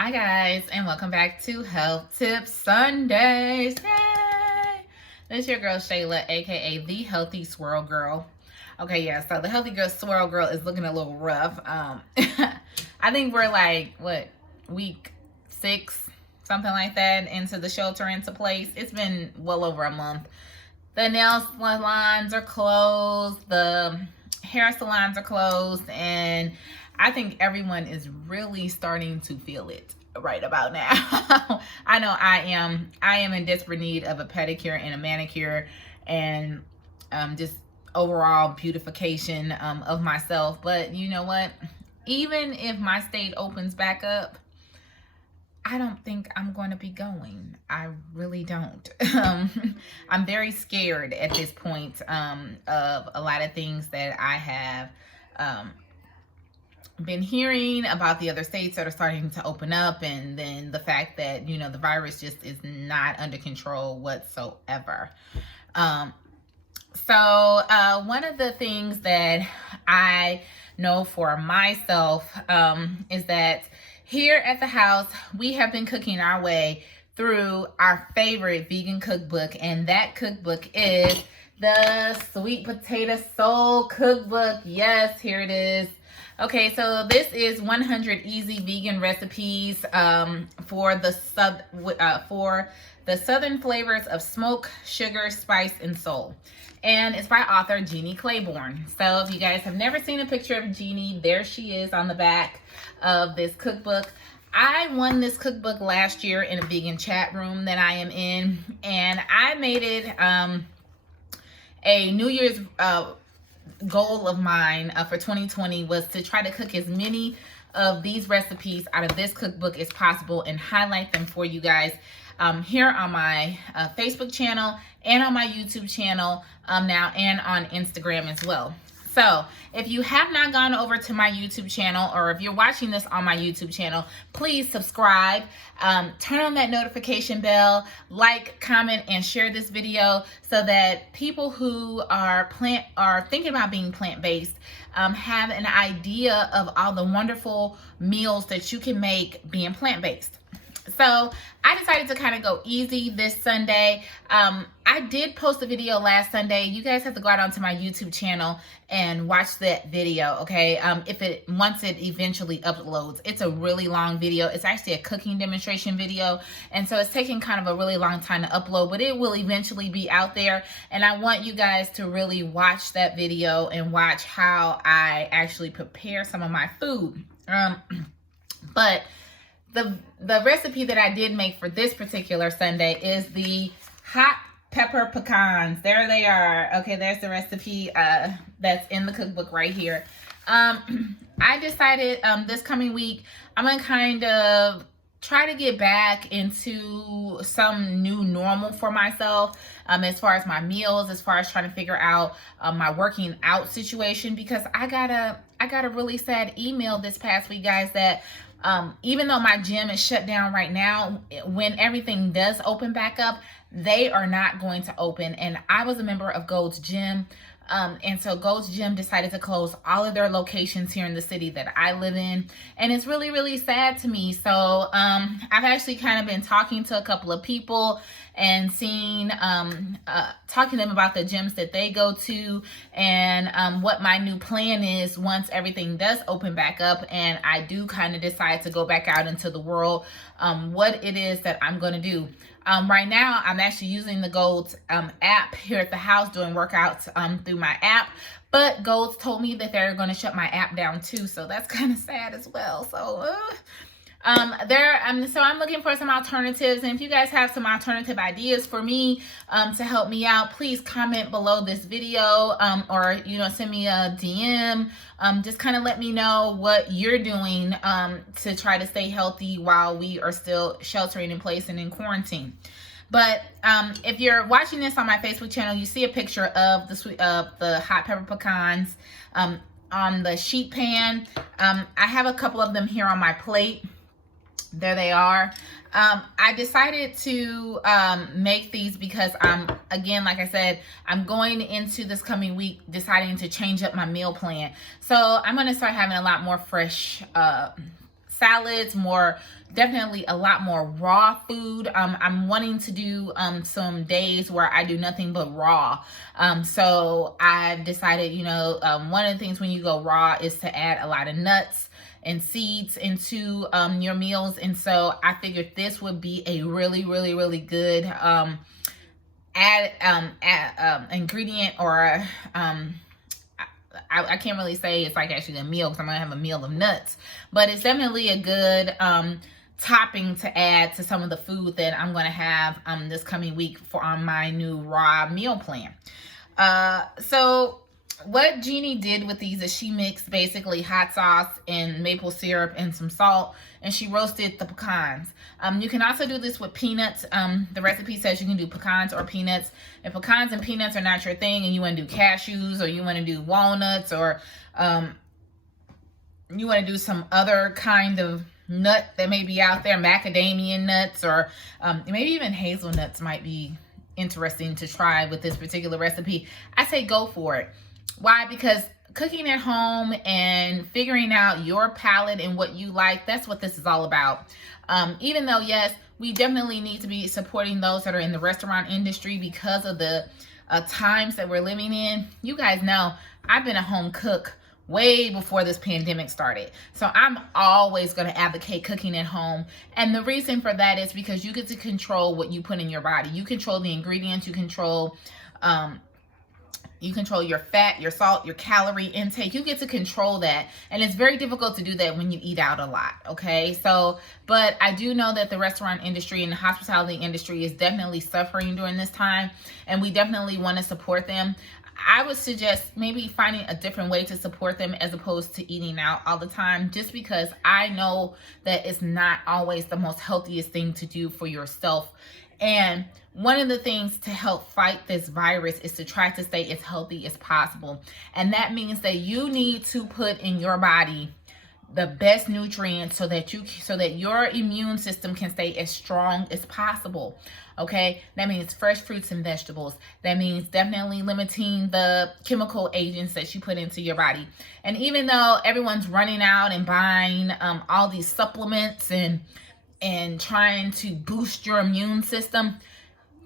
Hi guys, and welcome back to Health Tips Sundays. Yay! This is your girl Shayla, aka the Healthy Swirl Girl. Okay, yeah, so the Healthy Girl Swirl Girl is looking a little rough. I think we're like, week 6, something like that, into the shelter into place. It's been well over a month. The nail salons are closed, the hair salons are closed, and I think everyone is really starting to feel it right about now. I know I am in desperate need of a pedicure and a manicure and just overall beautification of myself. But you know what? Even if my state opens back up, I don't think I'm going to be going. I really don't. I'm very scared at this point of a lot of things that I have been hearing about the other states that are starting to open up, and then the fact that, you know, the virus just is not under control whatsoever. So one of the things that I know for myself is that here at the house, we have been cooking our way through our favorite vegan cookbook, and that cookbook is the Sweet Potato Soul Cookbook. Yes, here it is. Okay, so this is 100 easy vegan recipes for the southern flavors of smoke, sugar, spice, and soul. And it's by author Jeannie Claiborne. So if you guys have never seen a picture of Jeannie, there she is on the back of this cookbook. I won this cookbook last year in a vegan chat room that I am in, and I made it a New Year's goal of mine for 2020 was to try to cook as many of these recipes out of this cookbook as possible and highlight them for you guys here on my Facebook channel and on my YouTube channel now, and on Instagram as well. So if you have not gone over to my YouTube channel, or if you're watching this on my YouTube channel, please subscribe, turn on that notification bell, like, comment, and share this video so that people who are thinking about being plant-based have an idea of all the wonderful meals that you can make being plant-based. So I decided to kind of go easy this Sunday. I did post a video last Sunday. You guys have to go out onto my YouTube channel and watch that video, okay? Once it eventually uploads. It's a really long video. It's actually a cooking demonstration video, and so it's taking kind of a really long time to upload, but it will eventually be out there, and I want you guys to really watch that video and watch how I actually prepare some of my food. But the recipe that I did make for this particular Sunday is the hot pepper pecans. There they are. Okay, there's the recipe that's in the cookbook right here. I decided this coming week I'm gonna kind of try to get back into some new normal for myself as far as my meals, as far as trying to figure out my working out situation, because I got a really sad email this past week, guys, that even though my gym is shut down right now, when everything does open back up, they are not going to open. And I was a member of Gold's Gym. And so Gold's Gym decided to close all of their locations here in the city that I live in. And it's really, really sad to me. So I've actually kind of been talking to a couple of people and seeing, talking to them about the gyms that they go to, and what my new plan is once everything does open back up and I do kind of decide to go back out into the world, what it is that I'm going to do. Right now, I'm actually using the Gold's app here at the house, doing workouts through my app. But Gold's told me that they're going to shut my app down too, so that's kind of sad as well. So, so I'm looking for some alternatives, and if you guys have some alternative ideas for me to help me out, please comment below this video, or send me a DM. Just kind of let me know what you're doing to try to stay healthy while we are still sheltering in place and in quarantine. But if you're watching this on my Facebook channel, you see a picture of the hot pepper pecans on the sheet pan. I have a couple of them here on my plate. There they are. I decided to make these because again, like I said, I'm going into this coming week deciding to change up my meal plan. So I'm going to start having a lot more fresh salads, more, definitely a lot more raw food. I'm wanting to do some days where I do nothing but raw. So I've decided, you know, one of the things when you go raw is to add a lot of nuts and seeds into your meals. And so I figured this would be a really, really, really good ingredient, or I can't really say it's like actually a meal because I'm gonna have a meal of nuts, but it's definitely a good topping to add to some of the food that I'm gonna have this coming week for on my new raw meal plan. So what Jeannie did with these is she mixed basically hot sauce and maple syrup and some salt, and she roasted the pecans. You can also do this with peanuts. The recipe says you can do pecans or peanuts. If pecans and peanuts are not your thing and you want to do cashews, or you want to do walnuts, or you want to do some other kind of nut that may be out there, macadamia nuts, or maybe even hazelnuts might be interesting to try with this particular recipe, I say go for it. Why? Because cooking at home and figuring out your palate and what you like, that's what this is all about. Even though, yes, we definitely need to be supporting those that are in the restaurant industry because of the times that we're living in. You guys know I've been a home cook way before this pandemic started. So I'm always going to advocate cooking at home. And the reason for that is because you get to control what you put in your body. You control the ingredients, you control your fat, your salt, your calorie intake. You get to control that. And it's very difficult to do that when you eat out a lot, okay? So, but I do know that the restaurant industry and the hospitality industry is definitely suffering during this time, and we definitely want to support them. I would suggest maybe finding a different way to support them as opposed to eating out all the time, just because I know that it's not always the most healthiest thing to do for yourself. And one of the things to help fight this virus is to try to stay as healthy as possible. And that means that you need to put in your body the best nutrients so that your immune system can stay as strong as possible. Okay, that means fresh fruits and vegetables. That means definitely limiting the chemical agents that you put into your body. And even though everyone's running out and buying all these supplements and trying to boost your immune system,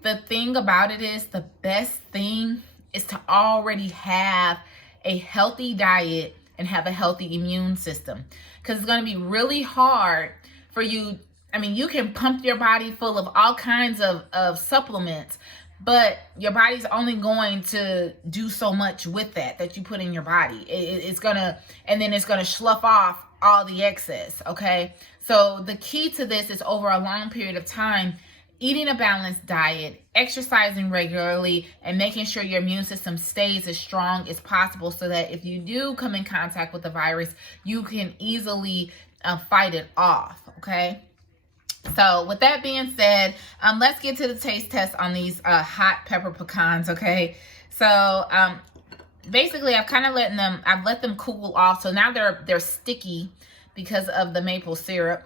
the thing about it is the best thing is to already have a healthy diet and have a healthy immune system, because it's going to be really hard for you. I mean, you can pump your body full of all kinds of supplements, but your body's only going to do so much with that you put in your body. It's going to slough off all the excess, okay? So the key to this is over a long period of time, eating a balanced diet, exercising regularly, and making sure your immune system stays as strong as possible so that if you do come in contact with the virus, you can easily fight it off, okay? So with that being said, let's get to the taste test on these hot pepper pecans, okay? So basically I've let them cool off. So now they're sticky because of the maple syrup,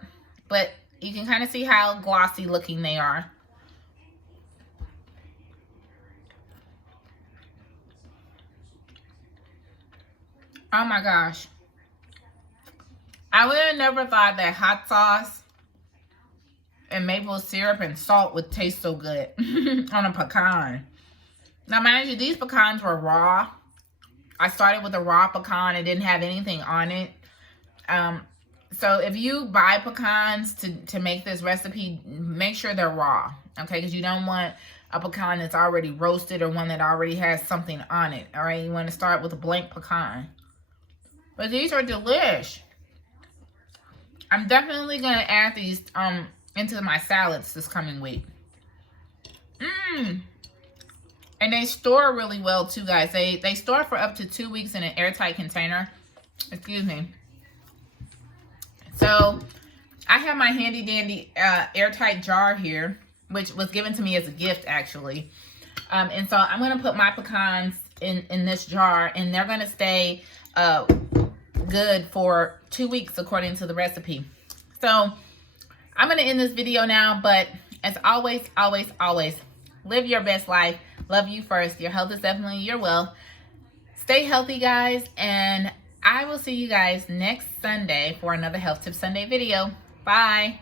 but you can kind of see how glossy looking they are. Oh my gosh. I would have never thought that hot sauce and maple syrup and salt would taste so good on a pecan. Now, mind you, these pecans were raw. I started with a raw pecan. It didn't have anything on it. So if you buy pecans to make this recipe, make sure they're raw, okay? Because you don't want a pecan that's already roasted or one that already has something on it, all right? You want to start with a blank pecan. But these are delish. I'm definitely going to add these into my salads this coming week. And they store really well too, guys. They store for up to 2 weeks in an airtight container. Excuse me. So I have my handy dandy airtight jar here, which was given to me as a gift actually. And so I'm gonna put my pecans in this jar, and they're gonna stay good for 2 weeks according to the recipe. So I'm gonna end this video now, but as always, live your best life. Love you first. Your health is definitely your wealth. Stay healthy, guys, and I will see you guys next Sunday for another Health Tip Sunday video. Bye.